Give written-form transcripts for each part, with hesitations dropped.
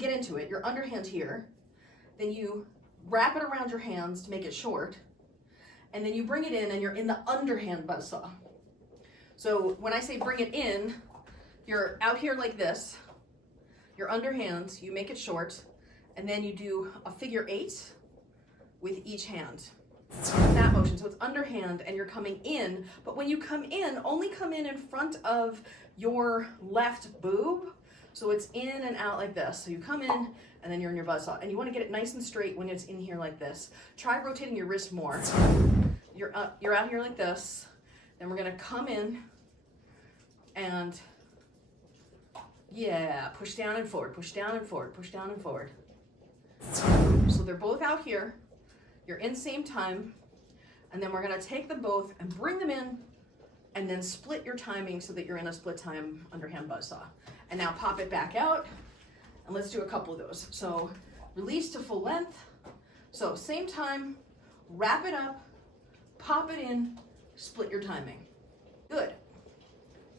get into it, your underhand here, then you wrap it around your hands to make it short, and then you bring it in and you're in the underhand buzzsaw. So when I say bring it in, you're out here like this, your underhand, you make it short, and then you do a figure 8 with each hand. That motion, so it's underhand and you're coming in, but when you come in, only come in front of your left boob, so it's in and out like this. So you come in and then you're in your buzzsaw, and you want to get it nice and straight when it's in here like this. Try rotating your wrist more. You're out here like this, then we're gonna come in and yeah, push down and forward, push down and forward, push down and forward. So they're both out here. You're in same time, and then we're gonna take them both and bring them in and then split your timing so that you're in a split time underhand buzzsaw. And now pop it back out, and let's do a couple of those. So release to full length. So same time, wrap it up, pop it in, split your timing. Good.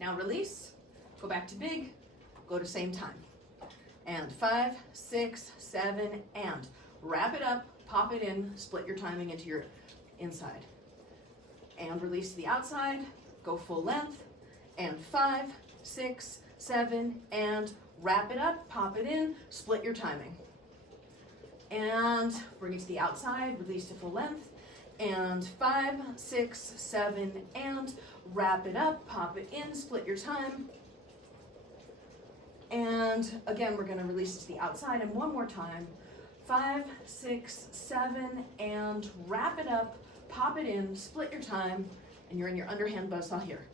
Now release, go back to big, go to same time. And 5, 6, 7, and wrap it up, pop it in, split your timing into your inside. And release to the outside, go full length, and 5, 6, 7, and wrap it up, pop it in, split your timing. And bring it to the outside, release to full length, and 5, 6, 7, and wrap it up, pop it in, split your time. And again, we're gonna release it to the outside, and one more time. 5, 6, 7, and wrap it up, pop it in, split your time, and you're in your underhand buzzsaw here.